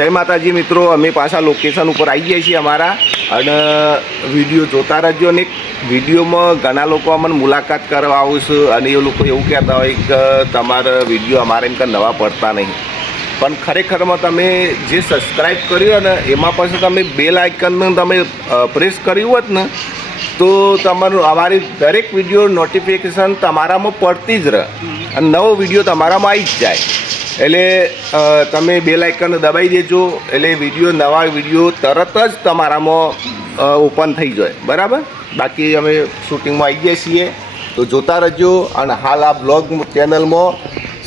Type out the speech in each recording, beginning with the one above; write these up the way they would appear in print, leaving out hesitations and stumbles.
જય માતાજી મિત્રો, અમે પાછા લોકેશન ઉપર આવી ગયા છીએ અમારા, અને વિડીયો જોતા રહેજો. અને વિડીયોમાં ઘણા લોકો અમને મુલાકાત કરવા આવશે અને એ લોકો એવું કહેતા હોય કે તમારા વિડીયો અમારે એમ કે નવા પડતા નહીં, પણ ખરેખરમાં તમે જે સબસ્ક્રાઈબ કર્યું ને એમાં પછી તમે બેલ આઇકનને તમે પ્રેસ કર્યું હોત ને તો તમારું અમારી દરેક વિડીયો નોટિફિકેશન તમારામાં પડતી જ રહે અને નવો વિડીયો તમારામાં આવી જ જાય. એટલે તમે બેલ આઇકન દબાવી દેજો, એટલે નવા વિડીયો તરત જ તમારામાં ઓપન થઈ જાય. બરાબર? બાકી અમે શૂટિંગમાં આવી ગયા છીએ તો જોતા રહેજો, અને હાલ આ બ્લોગ ચેનલમાં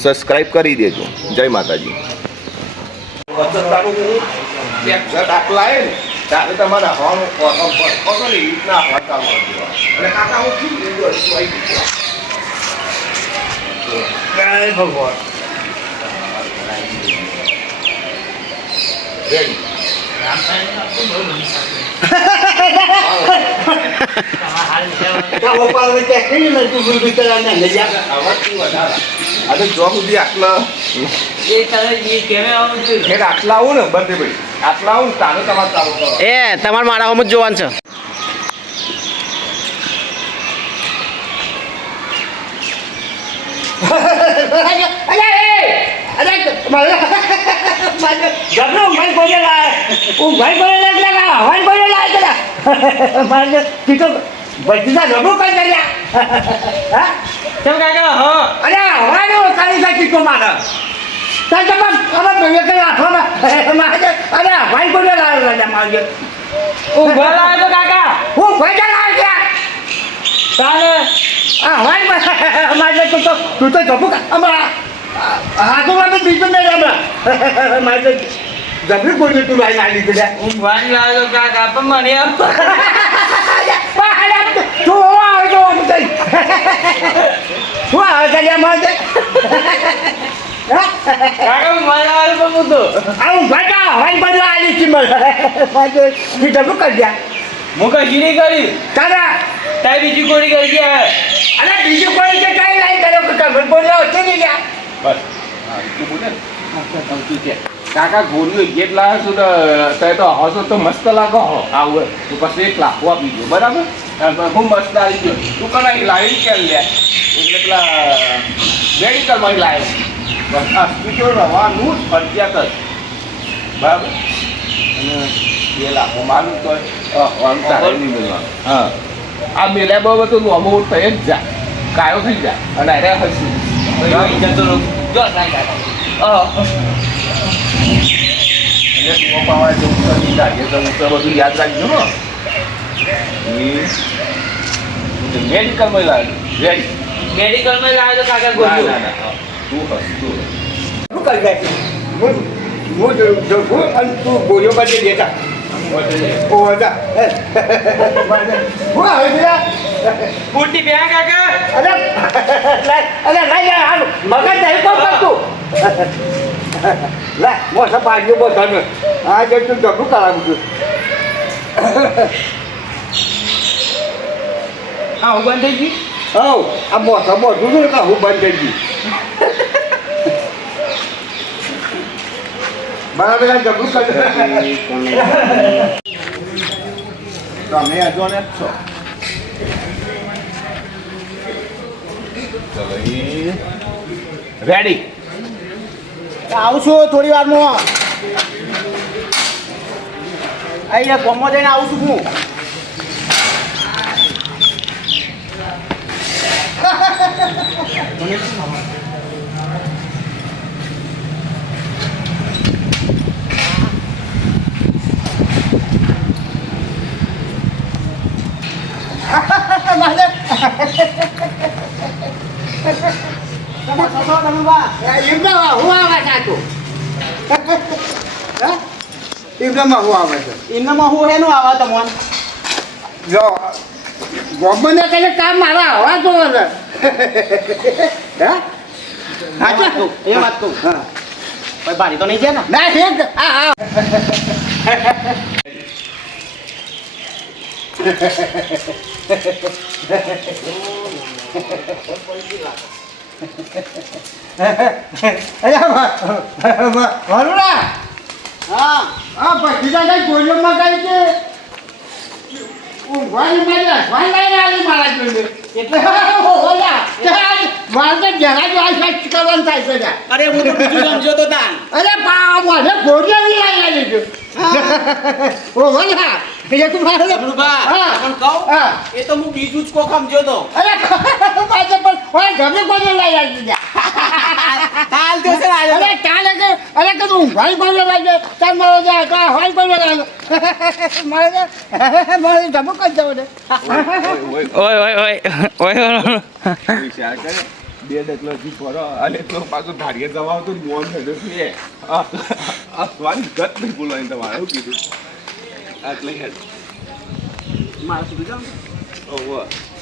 સબસ્ક્રાઈબ કરી દેજો. જય માતાજી. દાખલા આવે ને ત્યારે તમારા હવાનું એ રીતના હડતાલ અને કાકા હું શું ભગવાન જો સુધી આટલા આટલા આવું ને બધે ભાઈ આટલા આવું ને તારે તમારે ચાલુ કરો. તમારે મારા હોમ જ જોવાનું છે. તું તો જબુ હાથોમાં બીજું નહીં હમણાં મારે જબરી કોઈ તું લાઈને આવી ગયા. હું ભાન લાવ્યો કાકા પણ મને તું આવે તો શું આવે કર્યા મારે કાકા મને લાવ્યો પણ હું તો આવું ઘટા હવાઈ બદલા આવી છે મારે જબરું કરી ગયા. હું કશી નહીં કરી તારા તારી બીજી કોરી કરી ગયા. અરે બીજું કોઈ કે કઈ લાઈ કર્યો કે ખબર બોલ્યો છે ને ગયા. બસ તું બોલે ને કાકા ગોળીઓ જેટલા છું તો હસો તો મસ્ત લાગો હો આવું તો પછી 1 લાખ આપી દો. બરાબર? હું મસ્ત આવી ગયો તું કઈ લાવી કે લે એટલે પેલા મેડિકલમાં લાવ્યો બસ આ સ્પીકર રવાનું જ ફરજિયાત જ. બરાબર? અને 2 લાખ મારું તો તારે નહીં મળવાનું. હા આ મેળ્યા બરાબર તો અમુક થઈ જ જાય, કાયો થઈ જાય અને અરે હસું પાવા જવું બધું યાદ રાખજો ને. મેડિકલમાં લાવ્યો મેડિકલમાં લાવ્યો તો કાકા ના ગોળીઓ. ના ના તું હસ તું શું કરી જાય હું જવું અને તું ગોળીઓ બધી દેતા ઓ હતા હું આવે છે પૂટી બે કાકા અરે લઈ જાય હાલ મગજ નહીં કોણ કરતું લે મોટા પાડ્યું બધાને આ જે તું જબરું કરાવું છું. હા હું બંધ થઈ ગઈ. હવ આ મોટા મોટું છું કે હું બંધ થઈ ગઈ. બરાબર જબરું કરી તમે અજોને જ છો. રેડી આવું છું થોડી વારમાં અહીંયા ગમો જઈને આવું છું હું. એમનામાં હું આવે છે એમનામાં હું હેનું આવા તમને જો ગોમને કહે કામ મારા હવા જોવે છે. હે એ વાત કહું હા ભાઈ બારી તો નહીં છે ને. ના ઠીક હા વરુણા હા ભત્રીજા કઈ ગોળીઓ મગાવી છે ઊંઘવાની મારી હસવાન લઈને આવી મારા જોડે એટલે ઓલા મારે તો જરા જ આ સાચ કરવાનું થાય છે જા. અરે હું તો બીજું સમજો તો તાન અરે પા મને ગોળીઓ લઈ આવી છે ઓ ઓલા કે તું મારે જબરુભા હા. પણ કહું હા. એ તો હું બીજું જ કોક સમજો તો અરે પાછો પણ ઓય ગમે ગોળીઓ લઈ આવી જા. કાલ તો છે ને અરે કાલે કે અરે કે તું ભાઈ બોલો લાગે તાર મારો જા કા હોય બોલો લાગે મારે જમો કર જાવ ને ઓય વિચાર કરે 2 ડગલો જી ફરો અને તો પાછું ધારીએ જવાવ તો મોન થયો છે આ સ્વારી ગત નહીં બોલવાની તમારે શું કીધું એટલે હેડ મારે સુધી જાઉં ઓહો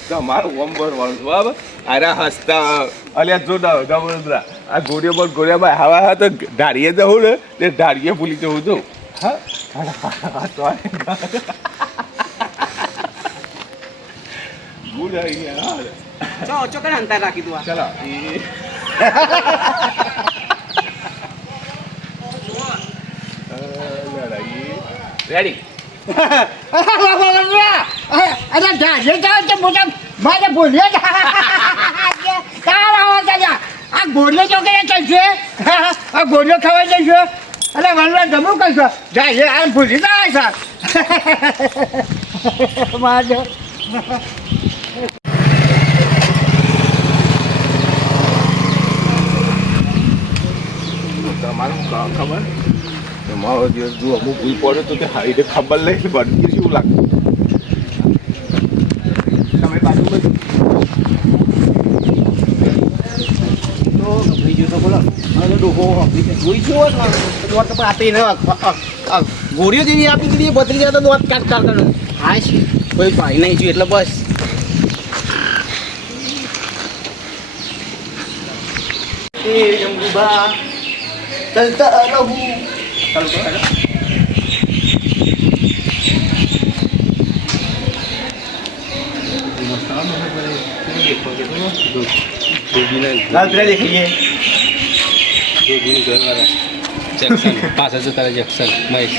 તમારું વંબર વાળું બરાબર અરે હસતા અલ્યા જો દબરા આ ગોળિયામાં હવા હા તો ધારીએ જવું ને તે ધારીએ ભૂલી જવું છું હા ભૂલ આવી ગયા ચોકડ અંતર રાખી તું આ ચલો રેડી અરે ધાજે જાવ તો મોટા મારે બોલ્યો આ ગોળીઓ ચોકડે ચાલશે આ ગોળીઓ ખવાઈ જશે અરે વનવા જમું કહીશો જાય આ ભૂલી જાય છે મારે તમારું ખબર તમારો જે જો અમુક ભૂલ પડે તો તે હાઈડે ખબર લઈ બનતી શું લાગતું તમે પાછું બધું તો બીજું તો બોલો હવે તો ડોકો જોઈ છે દોત તો આપી ને ગોળીઓ જેવી આપી દીધી બદલી જાય તો દોત કાટ કાટ કરે હા છે કોઈ ભાઈ નહીં જોયું એટલે બસ એ જંબુબા ચલતા રહું ચાલતો लाल तेरा देखिए जैक्सन 5000 તારા જેક્સન મહેશ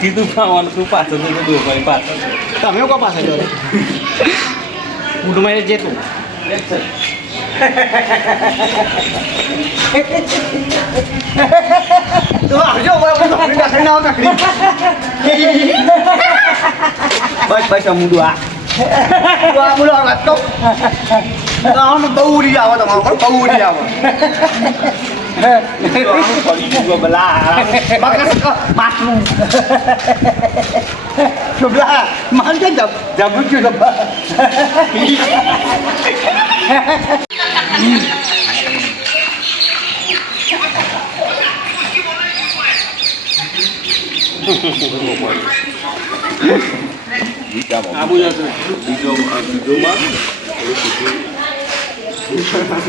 કીધું ખાવાનું તું પાછળ તો દોભાઈ પાછળ તમે કો પાસે જો ઉડમાં જે તું તો આવજો બાબુ નોકરી નાખી ના નોકરી બસ બસ મુડું આ બોલો વાત કહું આમ બહુ ઉડી આવો તમારો પણ બહુ ઉડી આવો માથું શુભલા માન કે જબુ છું બીજોમાં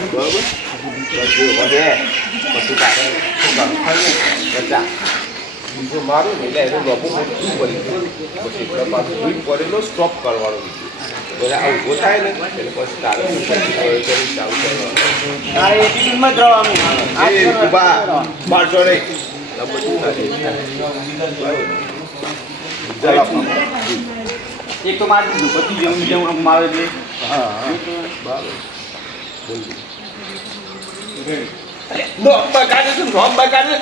બરાબર પછી વધે પછી તારે બીજો મારો ને એટલે એનો લોબો મોટું પડી ગયું પછી એટલે પાછું ભૂલ પડેલો સ્ટોપ કરવાનો બધા આ ઊભો થાય ને એટલે પછી તારે ચાલુ કરવાનું તારે એટીટ્યુડમાં જ રહેવાનું એ ઉભા મારશો નહીં એક તો મારી દીધું પછી જેમ મારે એટલે હા બરાબર નોમ બગાડે છે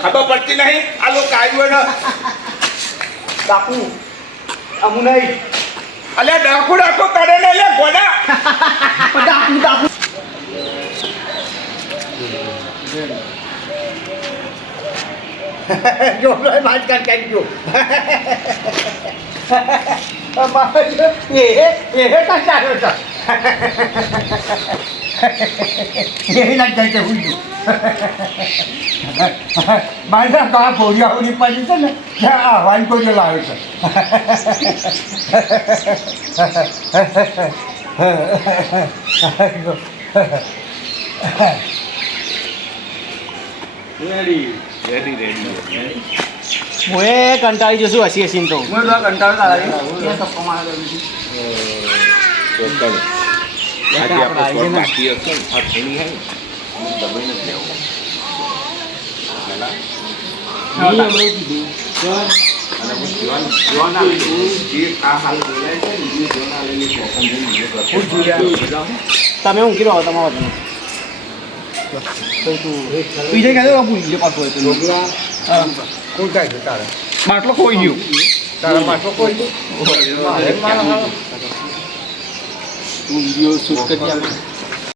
ખબર પડતી નહીં આ લોકો આવ્યો ને બાપુ અમુ નહીં અલ્યા ડાકુ કરે ને લે ગોડા ડાકુ જો વાત કર ગયો એ કંટાળ્યો છે એ લગ જાય છે હું મારા તો આ ભોળિયાઓની પડી છે ને ત્યાં આ વાન કોઈ લાવે છે હું એ કંટાળી જશું હસી હસીને તો હું તો કંટાળો આજે આપણે બાકી હશે આ થેલી હે દબાઈ નથી લેવું પેલા મેં હમણાં કીધું અને હું જોન આવી દઉં જે આ હાલ બોલાય છે ને એ જોન આલેલી કોકમ જે વિડીયો કરતો હું જોયા. તમે ઊંઘી રહો તમારો બીજે કહેતો ભૂલી ગયો પાછો હોય તો. હા. કોણ થાય છે તારે બાટલો ખોઈ ગયો. તારા માટલો કોઈ નહીં? તું વિડીયો શૂટ કરી આપ.